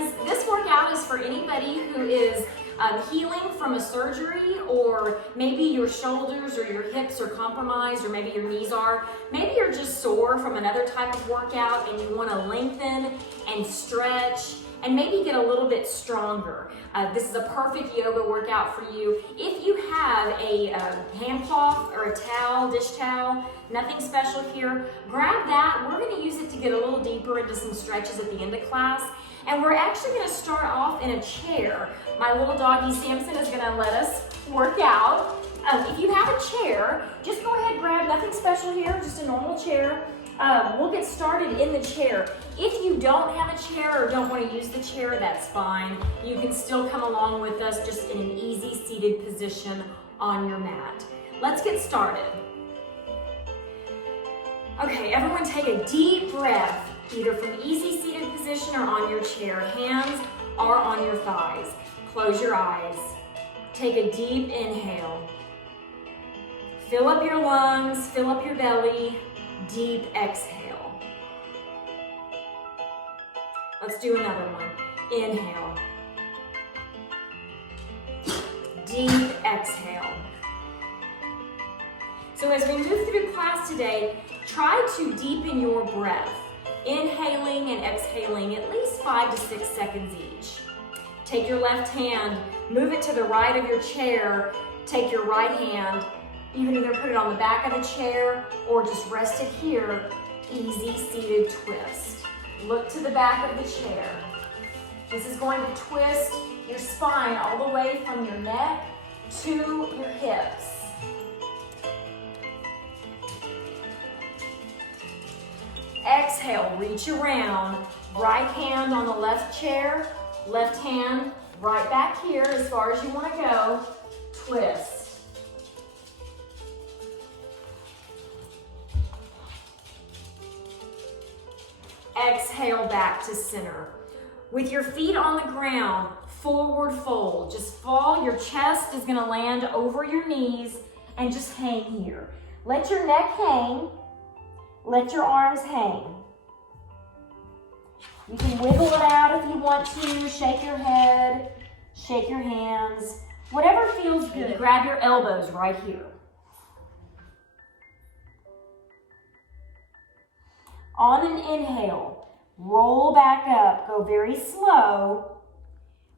friends, this workout is for anybody who is healing from a surgery, or maybe your shoulders or your hips are compromised, or maybe your knees are. Maybe you're just sore from another type of workout and you want to lengthen and stretch and maybe get a little bit stronger. This is a perfect yoga workout for you. If you have a hand cloth or a towel, dish towel, nothing special here, grab that. We're going to use it to get a little deeper into some stretches at the end of class. And we're actually going to start off in a chair. My little doggy Samson is going to let us work out. If you have a chair, just go ahead, grab nothing special here, just a normal chair. We'll get started in the chair. If you don't have a chair or don't want to use the chair, that's fine. You can still come along with us just in an easy seated position on your mat. Let's get started. Okay, everyone take a deep breath, either from easy seated position or on your chair. Hands are on your thighs. Close your eyes. Take a deep inhale. Fill up your lungs, fill up your belly. Deep exhale. Let's do another one. Inhale. Deep exhale. So as we move through class today, try to deepen your breath, inhaling and exhaling at least 5 to 6 seconds each. Take your left hand, move it to the right of your chair. Take your right hand, you can either put it on the back of the chair or just rest it here. Easy seated twist. Look to the back of the chair. This is going to twist your spine all the way from your neck to your hips. Exhale, reach around. Right hand on the left chair, left hand right back here as far as you want to go. Twist. Exhale back to center. With your feet on the ground, forward fold. Just fall, your chest is gonna land over your knees and just hang here. Let your neck hang, let your arms hang. You can wiggle it out if you want to, shake your head, shake your hands, whatever feels good. Grab your elbows right here. On an inhale, roll back up, go very slow.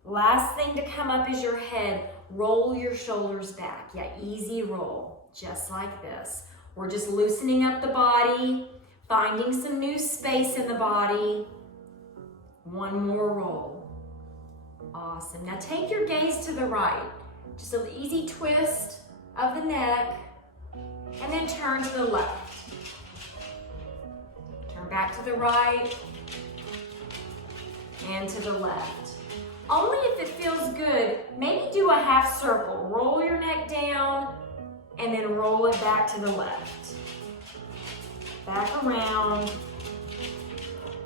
Last thing to come up is your head. Roll your shoulders back. Yeah, easy roll, just like this. We're just loosening up the body, finding some new space in the body. One more roll. Awesome. Now take your gaze to the right. Just an easy twist of the neck, and then turn to the left. Back to the right and to the left. Only if it feels good, maybe do a half circle. Roll your neck down and then roll it back to the left. Back around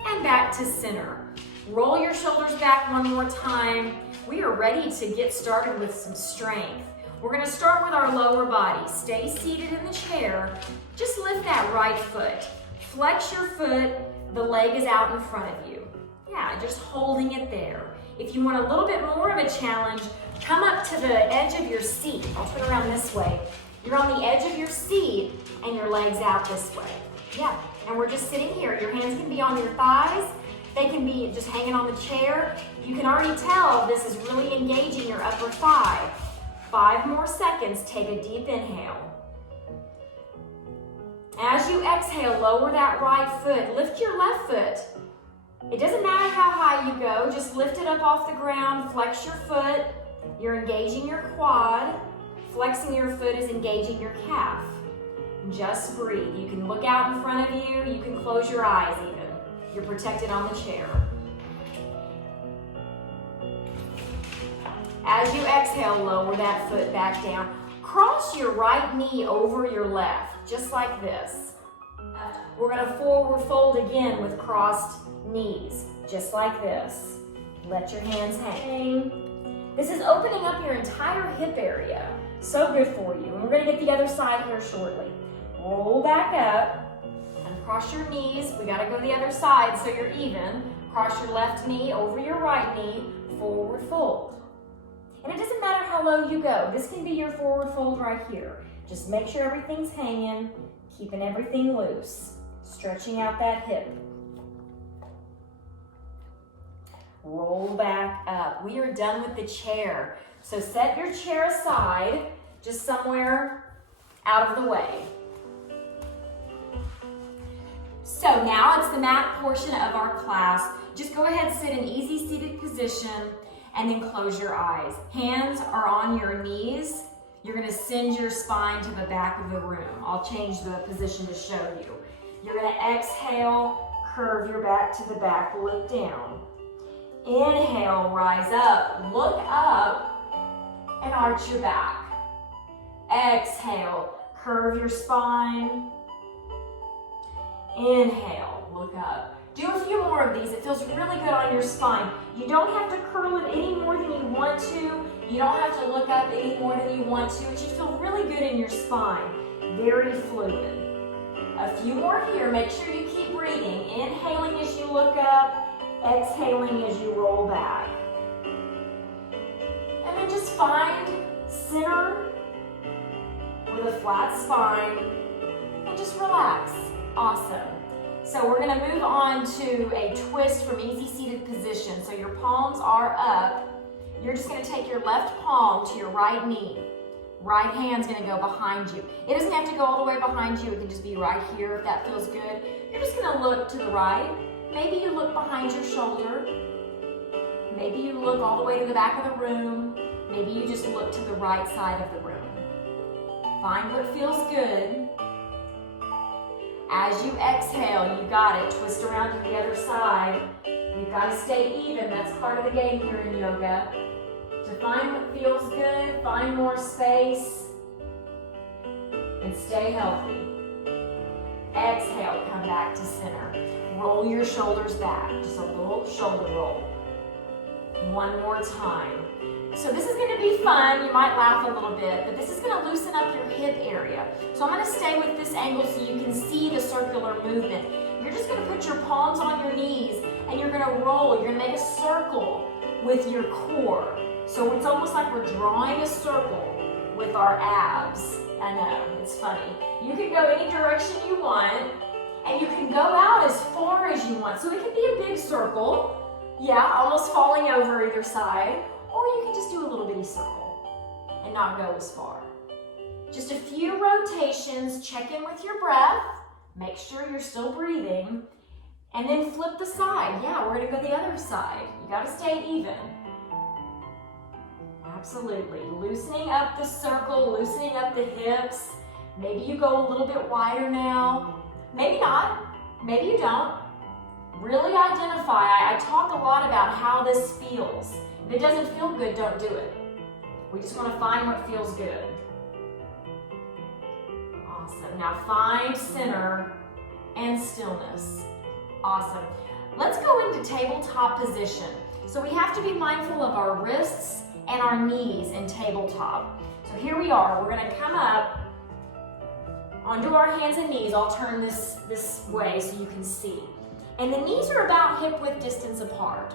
and back to center. Roll your shoulders back one more time. We are ready to get started with some strength. We're going to start with our lower body. Stay seated in the chair. Just lift that right foot. Flex your foot, the leg is out in front of you. Yeah, just holding it there. If you want a little bit more of a challenge, come up to the edge of your seat. I'll turn around this way. You're on the edge of your seat and your legs out this way. Yeah, and we're just sitting here. Your hands can be on your thighs. They can be just hanging on the chair. You can already tell this is really engaging your upper thigh. 5 more seconds, take a deep inhale. As you exhale, lower that right foot. Lift your left foot. It doesn't matter how high you go, just lift it up off the ground, flex your foot. You're engaging your quad. Flexing your foot is engaging your calf. Just breathe. You can look out in front of you. You can close your eyes even. You're protected on the chair. As you exhale, lower that foot back down. Cross your right knee over your left, just like this. We're going to forward fold again with crossed knees, just like this. Let your hands hang. This is opening up your entire hip area. So good for you. And we're going to get the other side here shortly. Roll back up and cross your knees. We got to go the other side so you're even. Cross your left knee over your right knee, forward fold. And it doesn't matter how low you go. This can be your forward fold right here. Just make sure everything's hanging, keeping everything loose, stretching out that hip. Roll back up. We are done with the chair. So set your chair aside, just somewhere out of the way. So now it's the mat portion of our class. Just go ahead, sit in easy seated position, and then close your eyes. Hands are on your knees. You're gonna send your spine to the back of the room. I'll change the position to show you. You're gonna exhale, curve your back to the back, look down. Inhale, rise up, look up, and arch your back. Exhale, curve your spine. Inhale, look up. Do a few more of these. It feels really good on your spine. You don't have to curl it any more than you want to. You don't have to look up any more than you want to. It should feel really good in your spine. Very fluid. A few more here. Make sure you keep breathing. Inhaling as you look up. Exhaling as you roll back. And then just find center with a flat spine and just relax. Awesome. So we're going to move on to a twist from easy seated position. So your palms are up. You're just going to take your left palm to your right knee. Right hand's going to go behind you. It doesn't have to go all the way behind you. It can just be right here if that feels good. You're just going to look to the right. Maybe you look behind your shoulder. Maybe you look all the way to the back of the room. Maybe you just look to the right side of the room. Find what feels good. As you exhale, you got it. Twist around to the other side. You've got to stay even. That's part of the game here in yoga. To find what feels good, find more space, and stay healthy. Exhale, come back to center. Roll your shoulders back. Just a little shoulder roll. One more time. So this is going to be fun. You might laugh a little bit, but this is going to loosen up your hip area. So I'm going to stay with this angle so you can see the circular movement. You're just going to put your palms on your knees and you're going to roll. You're going to make a circle with your core. So it's almost like we're drawing a circle with our abs. I know, it's funny. You can go any direction you want and you can go out as far as you want. So it can be a big circle. Yeah, almost falling over either side. Or you can just do a little bitty circle and not go as far. Just a few rotations, check in with your breath, make sure you're still breathing, and then flip the side. Yeah, we're gonna go the other side. You gotta stay even. Absolutely. Loosening up the circle, loosening up the hips. Maybe you go a little bit wider now. Maybe not. Maybe you don't. Really identify. I talk a lot about how this feels. If it doesn't feel good, don't do it. We just want to find what feels good. Awesome. Now find center and stillness. Awesome. Let's go into tabletop position. So we have to be mindful of our wrists and our knees in tabletop. So here we are. We're going to come up onto our hands and knees. I'll turn this way so you can see. And the knees are about hip width distance apart.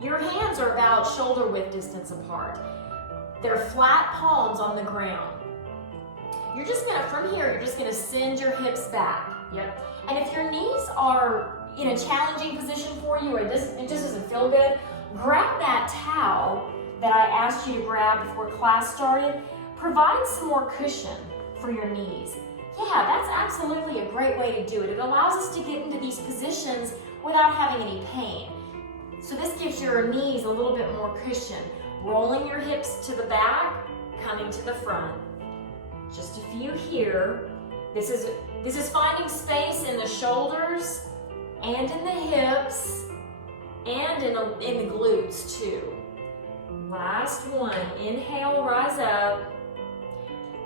Your hands are about shoulder width distance apart. They're flat palms on the ground. You're just gonna, from here, you're just gonna send your hips back. Yep. And if your knees are in a challenging position for you or it just doesn't feel good, grab that towel that I asked you to grab before class started. Provide some more cushion for your knees. Yeah, that's absolutely a great way to do it. It allows us to get into these positions without having any pain. So this gives your knees a little bit more cushion. Rolling your hips to the back, coming to the front. Just a few here. This is finding space in the shoulders and in the hips and in the glutes too. Last one. Inhale, rise up.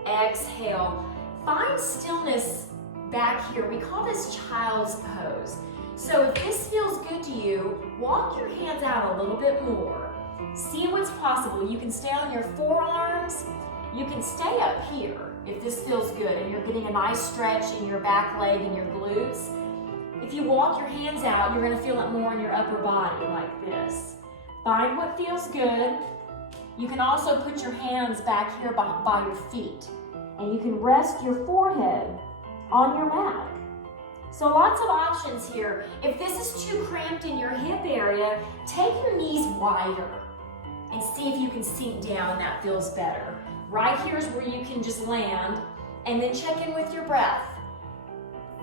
Exhale. Find stillness back here. We call this child's pose. So if this feels good to you, walk your hands out a little bit more. See what's possible. You can stay on your forearms. You can stay up here if this feels good and you're getting a nice stretch in your back leg and your glutes. If If you walk your hands out, you're gonna feel it more in your upper body like this. Find what feels good. You can also put your hands back here by your feet, and you can rest your forehead on your mat. So lots of options here. If this is too cramped in your hip area, take your knees wider and see if you can sink down. That feels better. Right here is where you can just land, and then check in with your breath.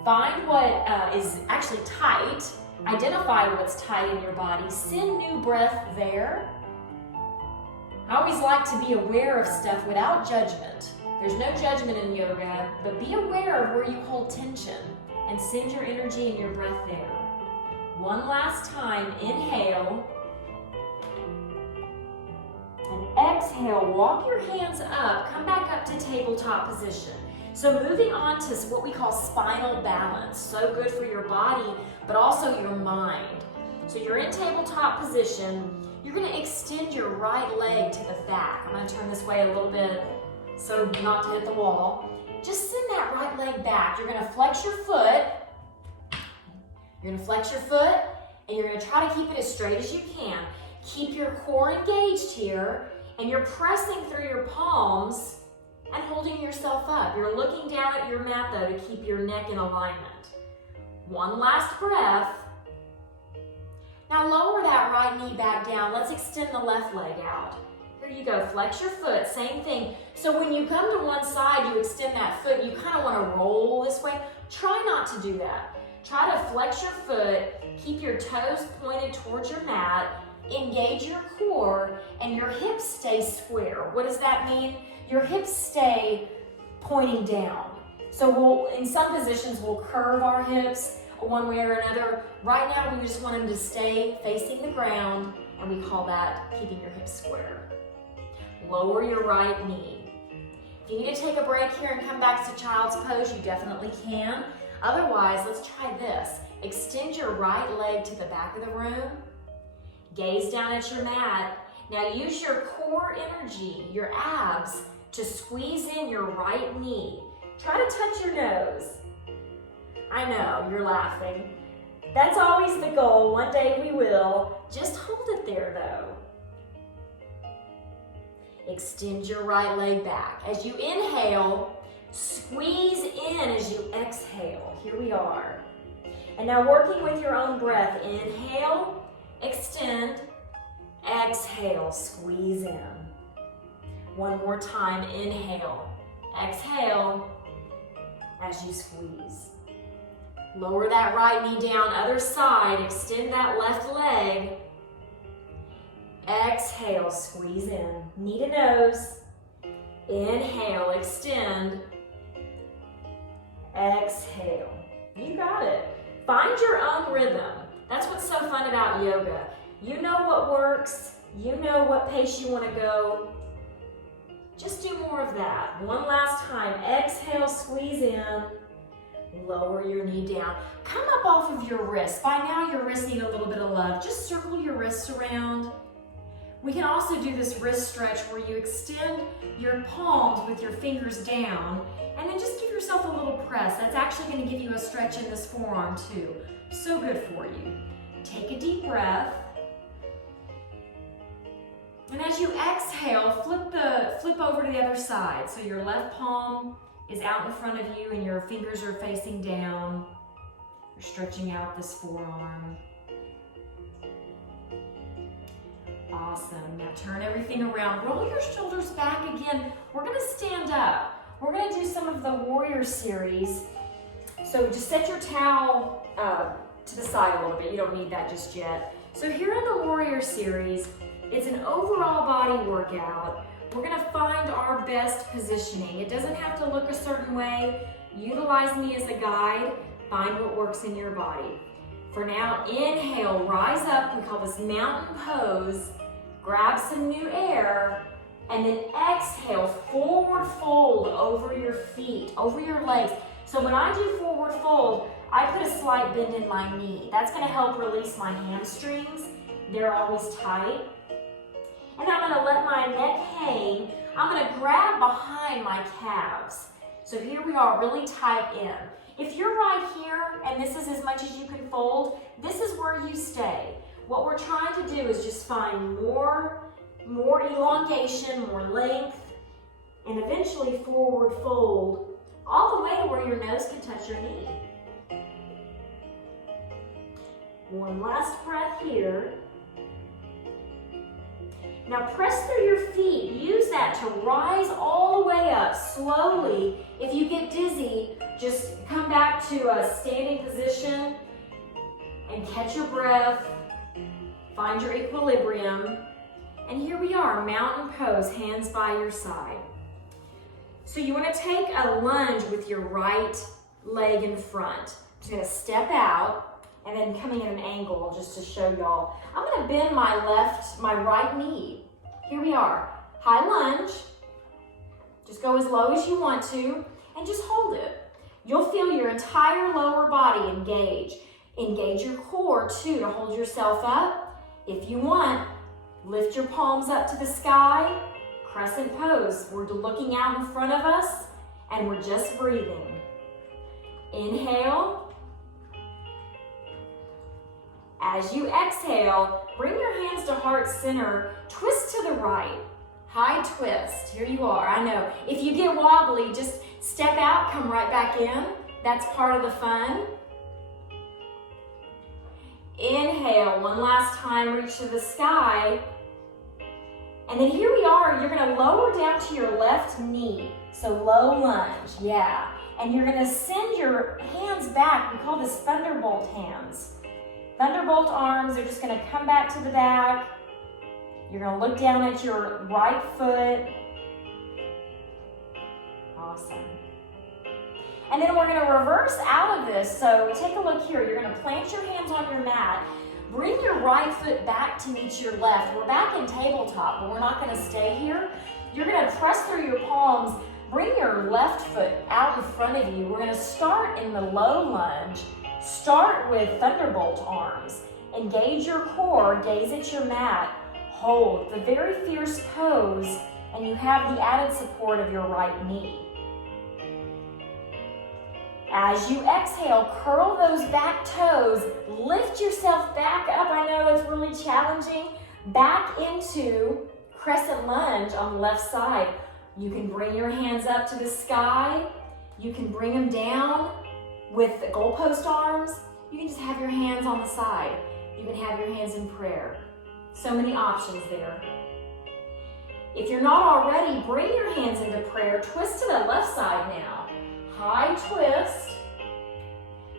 Find what is actually tight. Identify what's tight in your body. Send new breath there. I always like to be aware of stuff without judgment. There's no judgment in yoga, but be aware of where you hold tension and send your energy and your breath there. One last time, inhale. And exhale, walk your hands up, come back up to tabletop position. So moving on to what we call spinal balance. So good for your body, but also your mind. So you're in tabletop position. You're gonna extend your right leg to the back. I'm gonna turn this way a little bit so not to hit the wall. Just send that right leg back. You're gonna flex your foot. You're gonna flex your foot, and you're gonna try to keep it as straight as you can. Keep your core engaged here, and you're pressing through your palms and holding yourself up. You're looking down at your mat though to keep your neck in alignment. One last breath. Now lower that right knee back down. Let's extend the left leg out. Here you go, flex your foot, same thing. So when you come to one side, you extend that foot, you kind of want to roll this way. Try not to do that. Try to flex your foot, keep your toes pointed towards your mat, engage your core, and your hips stay square. What does that mean? Your hips stay pointing down. So in some positions, we'll curve our hips one way or another. Right now, we just want them to stay facing the ground, and we call that keeping your hips square. Lower your right knee. If you need to take a break here and come back to child's pose, you definitely can. Otherwise, let's try this. Extend your right leg to the back of the room. Gaze down at your mat. Now use your core energy, your abs, to squeeze in your right knee. Try to touch your nose. I know, you're laughing. That's always the goal. One day we will. Just hold it there though. Extend your right leg back. As you inhale, squeeze in as you exhale. Here we are. And now working with your own breath. Inhale, extend, exhale, squeeze in. One more time, inhale, exhale, as you squeeze. Lower that right knee down, other side, extend that left leg. Exhale, squeeze in, knee to nose. Inhale, extend. Exhale. You got it. Find your own rhythm. That's what's so fun about yoga. You know what works. You know what pace you want to go. Just do more of that. One last time. Exhale, squeeze in. Lower your knee down. Come up off of your wrists. By now your wrists need a little bit of love. Just circle your wrists around. We can also do this wrist stretch where you extend your palms with your fingers down and then just give yourself a little press. That's actually going to give you a stretch in this forearm too. So good for you. Take a deep breath. And as you exhale, flip over to the other side. So your left palm is out in front of you and your fingers are facing down. You're stretching out this forearm. Awesome. Now turn everything around. Roll your shoulders back again. We're going to stand up. We're going to do some of the warrior series. So just set your towel to the side a little bit. You don't need that just yet. So here in the warrior series, it's an overall body workout. We're going to find our best positioning. It doesn't have to look a certain way. Utilize me as a guide. Find what works in your body. For now, inhale, rise up. We call this mountain pose. Grab some new air. And then exhale, forward fold over your feet, over your legs. So when I do forward fold, I put a slight bend in my knee. That's going to help release my hamstrings. They're always tight. And I'm going to let my neck hang. I'm going to grab behind my calves. So here we are, really tight in. If you're right here and this is as much as you can fold, this is where you stay. What we're trying to do is just find more elongation, more length, and eventually forward fold all the way to where your nose can touch your knee. One last breath here. Now press through your feet. Use that to rise all the way up slowly. If you get dizzy, just come back to a standing position and catch your breath. Find your equilibrium. And here we are, mountain pose, hands by your side. So you want to take a lunge with your right leg in front. Just going to step out and then coming at an angle just to show y'all. I'm going to bend my right knee. Here we are, high lunge. Just go as low as you want to and just hold it. You'll feel your entire lower body engage. Engage your core too to hold yourself up. If you want, lift your palms up to the sky. Crescent pose. We're looking out in front of us and we're just breathing. Inhale. As you exhale, bring your hands to heart center. Twist to the right. High twist. Here you are. I know. If you get wobbly, just step out, come right back in. That's part of the fun. Inhale. One last time, reach to the sky. And then here we are, you're gonna lower down to your left knee. So low lunge, yeah. And you're gonna send your hands back. We call this thunderbolt hands. Thunderbolt arms are just gonna come back to the back. You're gonna look down at your right foot. Awesome. And then we're gonna reverse out of this. So take a look here. You're gonna plant your hands on your mat. Bring your right foot back to meet your left. We're back in tabletop, but we're not gonna stay here. You're gonna press through your palms. Bring your left foot out in front of you. We're gonna start in the low lunge. Start with thunderbolt arms. Engage your core, gaze at your mat. Hold the very fierce pose, and you have the added support of your right knee. As you exhale, curl those back toes, lift yourself back up. I know it's really challenging. Back into crescent lunge on the left side. You can bring your hands up to the sky. You can bring them down with the goalpost arms. You can just have your hands on the side. You can have your hands in prayer. So many options there. If you're not already, bring your hands into prayer. Twist to the left side now. High twist.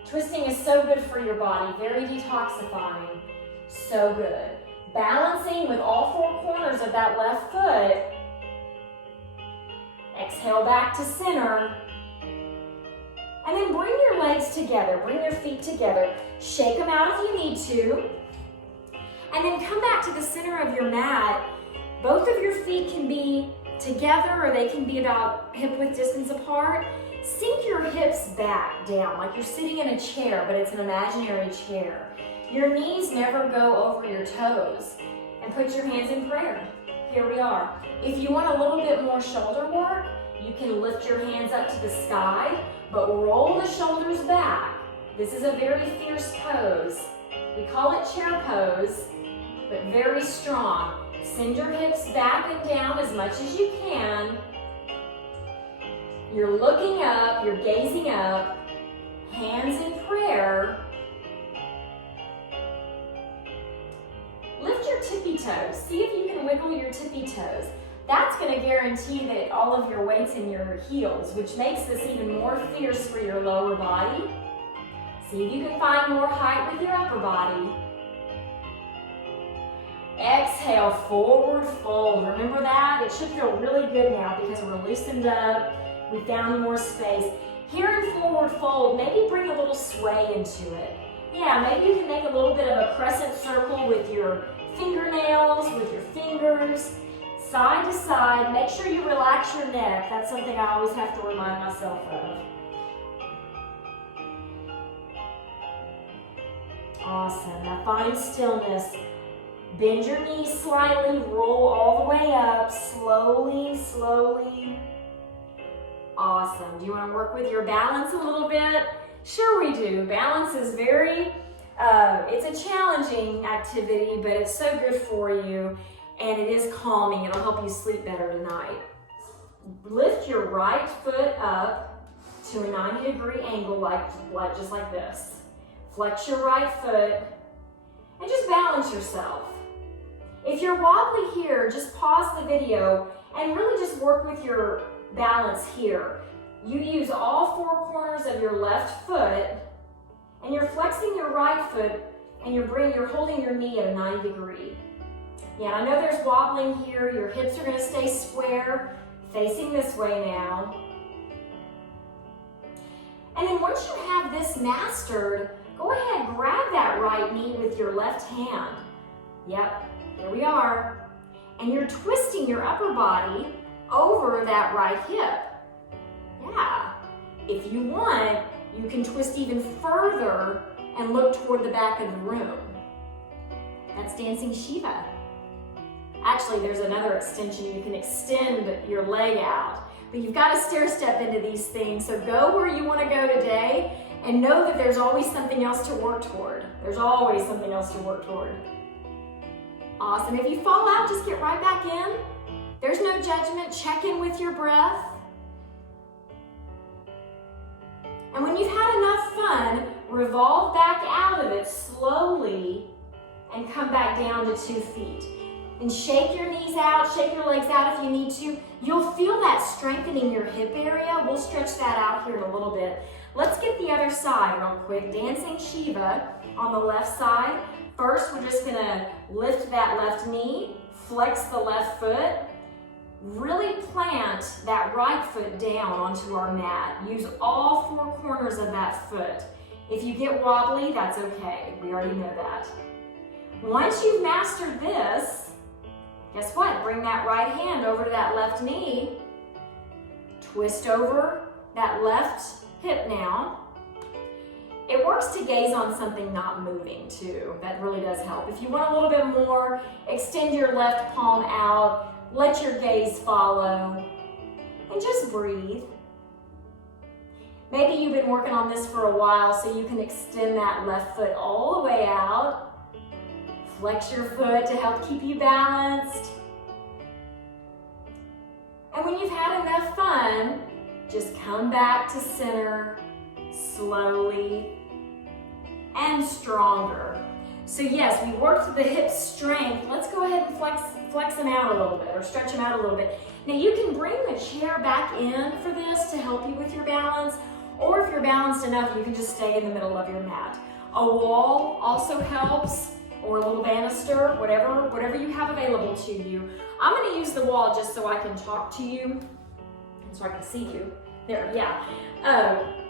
Twisting is so good for your body, very detoxifying. So good. Balancing with all four corners of that left foot. Exhale back to center. And then bring your legs together, bring your feet together. Shake them out if you need to. And then come back to the center of your mat. Both of your feet can be together or they can be about hip-width distance apart. Sink your hips back down like you're sitting in a chair, but it's an imaginary chair. Your knees never go over your toes. And put your hands in prayer. Here we are. If you want a little bit more shoulder work, you can lift your hands up to the sky, but roll the shoulders back. This is a very fierce pose. We call it chair pose, but very strong. Send your hips back and down as much as you can. You're looking up, you're gazing up, hands in prayer. Lift your tippy toes. See if you can wiggle your tippy toes. That's going to guarantee that all of your weight's in your heels, which makes this even more fierce for your lower body. See if you can find more height with your upper body. Exhale, forward fold. Remember that? It should feel really good now because we're loosened up. We found more space. Here in forward fold, maybe bring a little sway into it. Yeah, maybe you can make a little bit of a crescent circle with your fingernails, with your fingers, side to side. Make sure you relax your neck. That's something I always have to remind myself of. Awesome. Now find stillness. Bend your knees slightly, roll all the way up, slowly, slowly. Awesome. Do you want to work with your balance a little bit? Sure we do. Balance is very, it's a challenging activity, but it's so good for you, and it is calming. It'll help you sleep better tonight. Lift your right foot up to a 90-degree angle, just like this. Flex your right foot, and just balance yourself. If you're wobbly here, just pause the video and really just work with your balance here. You use all four corners of your left foot, and you're flexing your right foot, and you're holding your knee at a 90-degree. Yeah, I know there's wobbling here. Your hips are going to stay square, facing this way now. And then once you have this mastered, go ahead, grab that right knee with your left hand. Yep, here we are. And you're twisting your upper body over that right hip. Yeah, if you want, you can twist even further and look toward the back of the room. That's dancing Shiva. Actually, there's another extension. You can extend your leg out, but you've got to stair step into these things. So go where you want to go today, and know that there's always something else to work toward. There's always something else to work toward. Awesome. If you fall out, just get right back in. There's no judgment. Check in with your breath. And when you've had enough fun, revolve back out of it slowly and come back down to 2 feet. And shake your knees out, shake your legs out if you need to. You'll feel that strengthening your hip area. We'll stretch that out here in a little bit. Let's get the other side real quick. Dancing Shiva on the left side. First, we're just gonna lift that left knee, flex the left foot, really plant that right foot down onto our mat. Use all four corners of that foot. If you get wobbly, that's okay. We already know that. Once you've mastered this, guess what? Bring that right hand over to that left knee. Twist over that left hip now. It works to gaze on something not moving too. That really does help. If you want a little bit more, extend your left palm out. Let your gaze follow. And just breathe. Maybe you've been working on this for a while, so you can extend that left foot all the way out. Flex your foot to help keep you balanced. And when you've had enough fun, just come back to center slowly and stronger. So yes, we worked the hip strength. Let's go ahead and flex them out a little bit or stretch them out a little bit. Now you can bring the chair back in for this to help you with your balance, or if you're balanced enough, you can just stay in the middle of your mat. A wall also helps, or a little banister, whatever you have available to you. I'm gonna use the wall just so I can talk to you and so I can see you. There, yeah.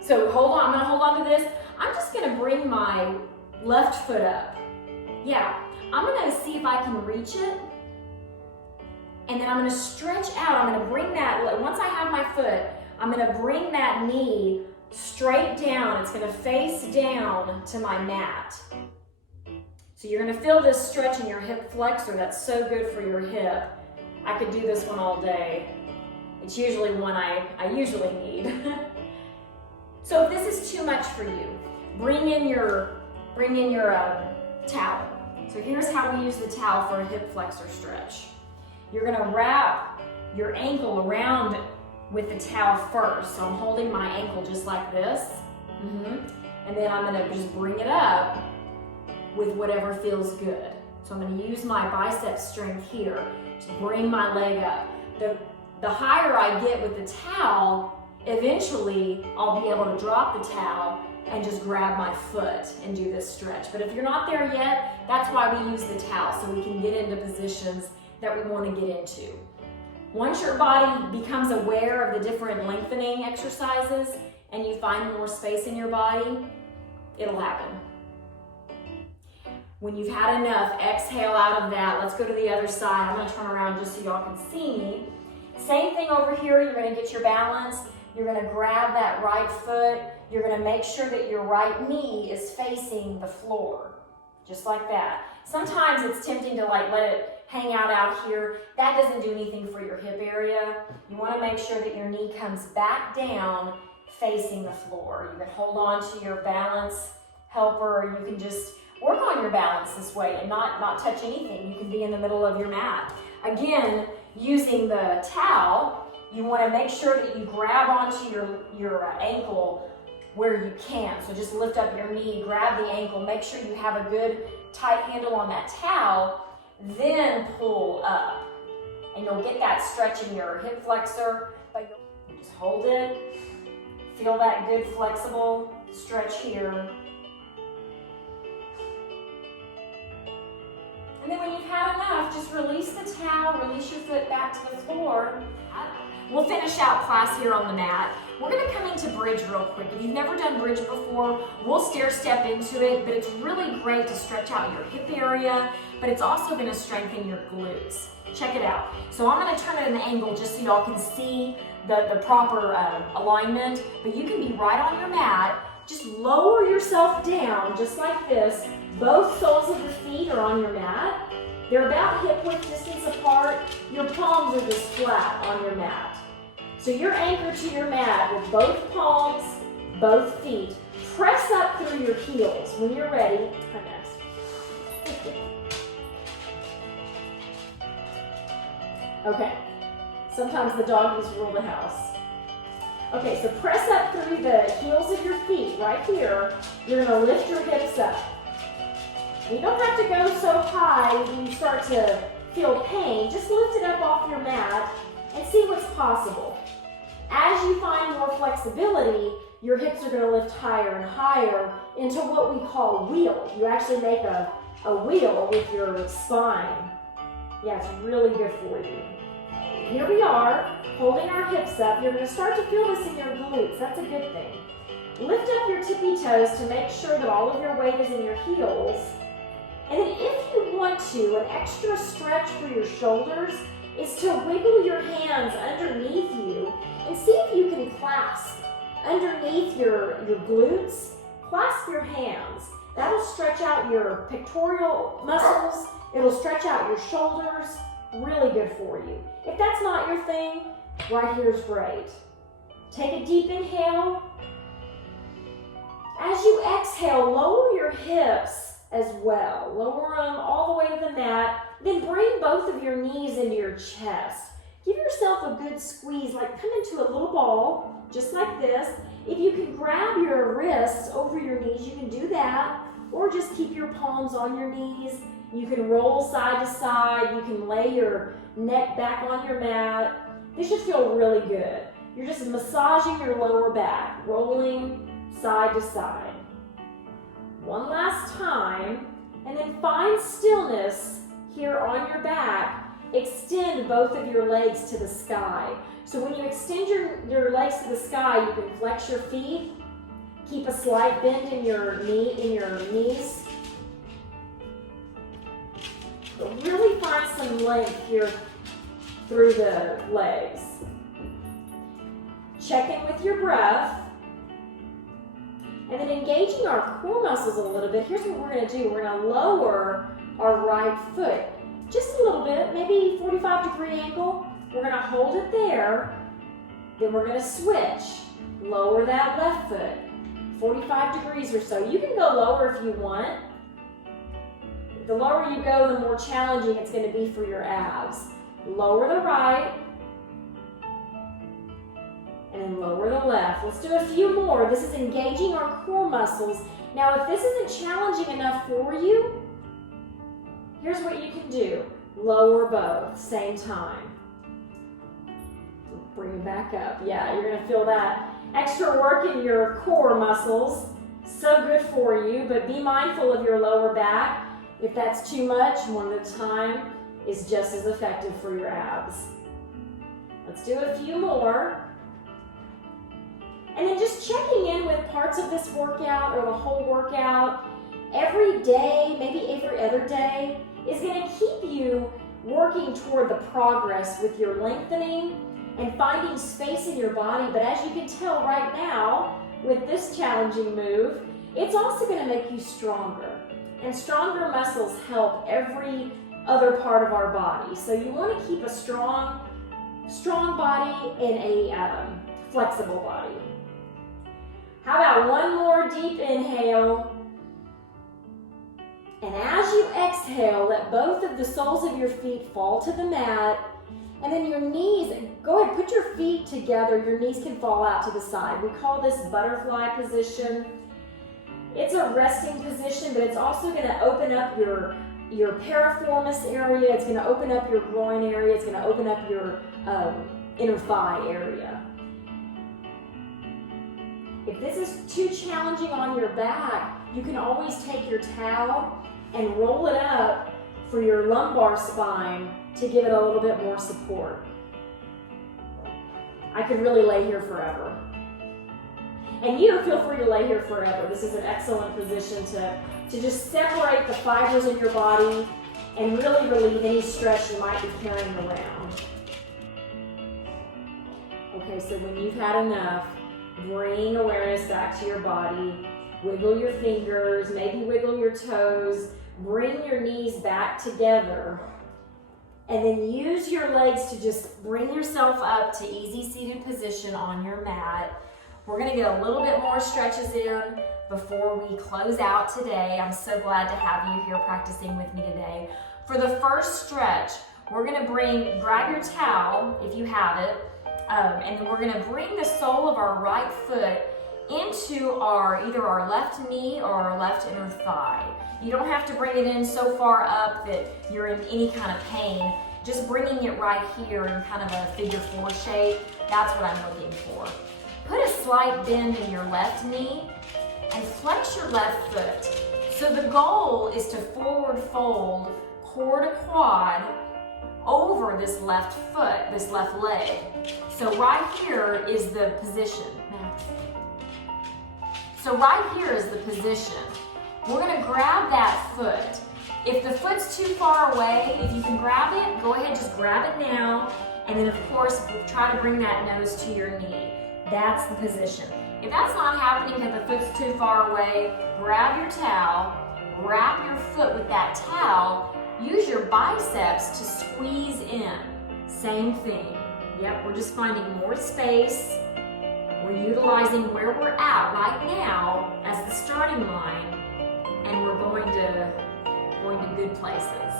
So hold on, I'm gonna hold on to this. I'm just gonna bring my left foot up. Yeah, I'm gonna see if I can reach it. And then I'm gonna stretch out. I'm gonna bring that, once I have my foot, I'm gonna bring that knee straight down. It's gonna face down to my mat. So you're gonna feel this stretch in your hip flexor. That's so good for your hip. I could do this one all day. It's usually one I usually need. So if this is too much for you, bring in your towel. So here's how we use the towel for a hip flexor stretch. You're gonna wrap your ankle around with the towel first. So I'm holding my ankle just like this. And then I'm gonna just bring it up with whatever feels good. So I'm gonna use my bicep strength here to bring my leg up. The higher I get with the towel, eventually I'll be able to drop the towel and just grab my foot and do this stretch. But if you're not there yet, that's why we use the towel, so we can get into positions that we want to get into. Once your body becomes aware of the different lengthening exercises and you find more space in your body, it'll happen. When you've had enough, exhale out of that. Let's go to the other side. I'm gonna turn around just so y'all can see me. Same thing over here. You're gonna get your balance. You're gonna grab that right foot. You're gonna make sure that your right knee is facing the floor, just like that. Sometimes it's tempting to let it hang out here. That doesn't do anything for your hip area. You wanna make sure that your knee comes back down, facing the floor. You can hold on to your balance helper, or you can just work on your balance this way and not touch anything. You can be in the middle of your mat. Again, using the towel, you want to make sure that you grab onto your ankle where you can. So just lift up your knee, grab the ankle, make sure you have a good tight handle on that towel, then pull up. And you'll get that stretch in your hip flexor, but you just hold it, feel that good flexible stretch here. And then when you've had enough, just release the towel, release your foot back to the floor. We'll finish out class here on the mat. We're gonna come into bridge real quick. If you've never done bridge before, we'll stair step into it, but it's really great to stretch out your hip area, but it's also gonna strengthen your glutes. Check it out. So I'm gonna turn it at an angle just so y'all can see the proper alignment, but you can be right on your mat. Just lower yourself down just like this. Both soles of the feet are on your mat. They're about hip width distance apart. Your palms are just flat on your mat. So you're anchored to your mat with both palms, both feet. Press up through your heels. When you're ready, come next. Okay, sometimes the doggies rule the house. Okay, so press up through the heels of your feet right here. You're gonna lift your hips up. You don't have to go so high when you start to feel pain. Just lift it up off your mat and see what's possible. As you find more flexibility, your hips are gonna lift higher and higher into what we call wheel. You actually make a wheel with your spine. Yeah, it's really good for you. Here we are, holding our hips up. You're gonna start to feel this in your glutes. That's a good thing. Lift up your tippy toes to make sure that all of your weight is in your heels. And then if you want to, an extra stretch for your shoulders is to wiggle your hands underneath you and see if you can clasp underneath your glutes. Clasp your hands. That'll stretch out your pectoral muscles. It'll stretch out your shoulders. Really good for you. If that's not your thing, right here is great. Take a deep inhale. As you exhale, lower your hips as well. Lower them all the way to the mat. Then bring both of your knees into your chest. Give yourself a good squeeze, like come into a little ball, just like this. If you can grab your wrists over your knees, you can do that. Or just keep your palms on your knees. You can roll side to side. You can lay your neck back on your mat. This should feel really good. You're just massaging your lower back, rolling side to side. One last time, and then find stillness here on your back. Extend both of your legs to the sky. So when you extend your legs to the sky, you can flex your feet. Keep a slight bend in your knees. But really find some length here through the legs. Check in with your breath. And then engaging our core muscles a little bit. Here's what we're going to do. We're going to lower our right foot just a little bit, maybe 45-degree angle. We're going to hold it there. Then we're going to switch. Lower that left foot, 45 degrees or so. You can go lower if you want. The lower you go, the more challenging it's going to be for your abs. Lower the right, and then lower the left. Let's do a few more. This is engaging our core muscles. Now, if this isn't challenging enough for you, here's what you can do. Lower both, same time. Bring it back up. Yeah, you're gonna feel that extra work in your core muscles. So good for you, but be mindful of your lower back. If that's too much, one at a time is just as effective for your abs. Let's do a few more. And then just checking in with parts of this workout or the whole workout every day, maybe every other day, is going to keep you working toward the progress with your lengthening and finding space in your body. But as you can tell right now, with this challenging move, it's also going to make you stronger. And stronger muscles help every other part of our body. So you want to keep a strong body and a flexible body. How about one more deep inhale? And as you exhale, let both of the soles of your feet fall to the mat. And then your knees, go ahead, put your feet together. Your knees can fall out to the side. We call this butterfly position. It's a resting position, but it's also going to open up your piriformis area. It's going to open up your groin area. It's going to open up your inner thigh area. If this is too challenging on your back, you can always take your towel and roll it up for your lumbar spine to give it a little bit more support. I could really lay here forever. And you feel free to lay here forever. This is an excellent position to just separate the fibers in your body and really relieve any stress you might be carrying around. Okay, so when you've had enough, bring awareness back to your body. Wiggle your fingers, maybe wiggle your toes. Bring your knees back together. And then use your legs to just bring yourself up to easy seated position on your mat. We're going to get a little bit more stretches in before we close out today. I'm so glad to have you here practicing with me today. For the first stretch, we're going to grab your towel if you have it, and then we're going to bring the sole of our right foot into either our left knee or our left inner thigh. You don't have to bring it in so far up that you're in any kind of pain. Just bringing it right here in kind of a figure 4 shape, that's what I'm looking for. Put a slight bend in your left knee and flex your left foot. So the goal is to forward fold core to quad over this left foot, this left leg. So right here is the position. So right here is the position. We're gonna grab that foot. If the foot's too far away, if you can grab it, go ahead, just grab it now. And then of course, try to bring that nose to your knee. That's the position. If that's not happening because the foot's too far away, grab your towel, wrap your foot with that towel, use your biceps to squeeze in. Same thing. Yep, we're just finding more space. We're utilizing where we're at right now as the starting line, and we're going to good places.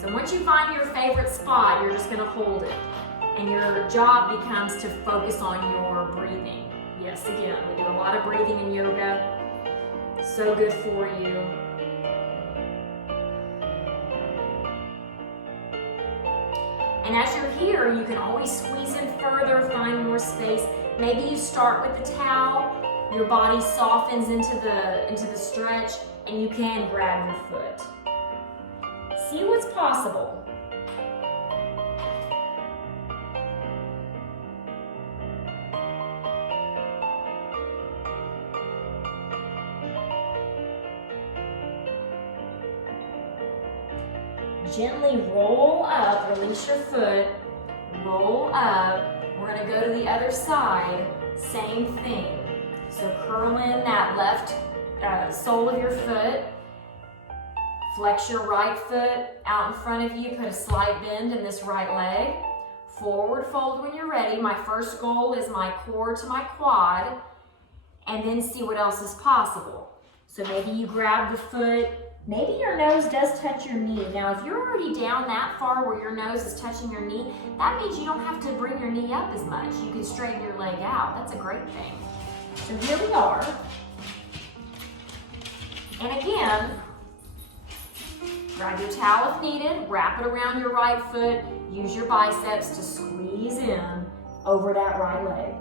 So once you find your favorite spot, you're just going to hold it, and your job becomes to focus on your breathing. Yes, again, we do a lot of breathing in yoga. So good for you. And as you're here, you can always squeeze in further, find more space. Maybe you start with the towel, your body softens into the stretch, and you can grab your foot. See what's possible. Gently roll up, release your foot, roll up. We're gonna go to the other side, same thing. So curl in that left sole of your foot, flex your right foot out in front of you, put a slight bend in this right leg, forward fold when you're ready. My first goal is my core to my quad, and then see what else is possible. So maybe you grab the foot, maybe your nose does touch your knee. Now, if you're already down that far where your nose is touching your knee, that means you don't have to bring your knee up as much. You can straighten your leg out. That's a great thing. So here we are. And again, grab your towel if needed, wrap it around your right foot, use your biceps to squeeze in over that right leg.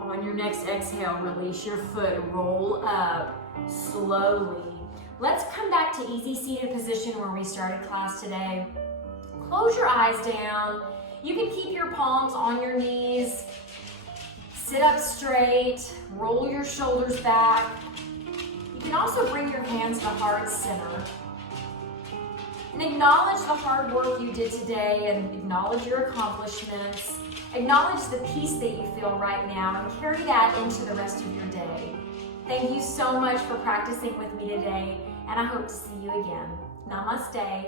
On your next exhale, release your foot, roll up slowly. Let's come back to easy seated position where we started class today. Close your eyes down. You can keep your palms on your knees. Sit up straight, roll your shoulders back. You can also bring your hands to heart center. And acknowledge the hard work you did today and acknowledge your accomplishments. Acknowledge the peace that you feel right now and carry that into the rest of your day. Thank you so much for practicing with me today, and I hope to see you again. Namaste.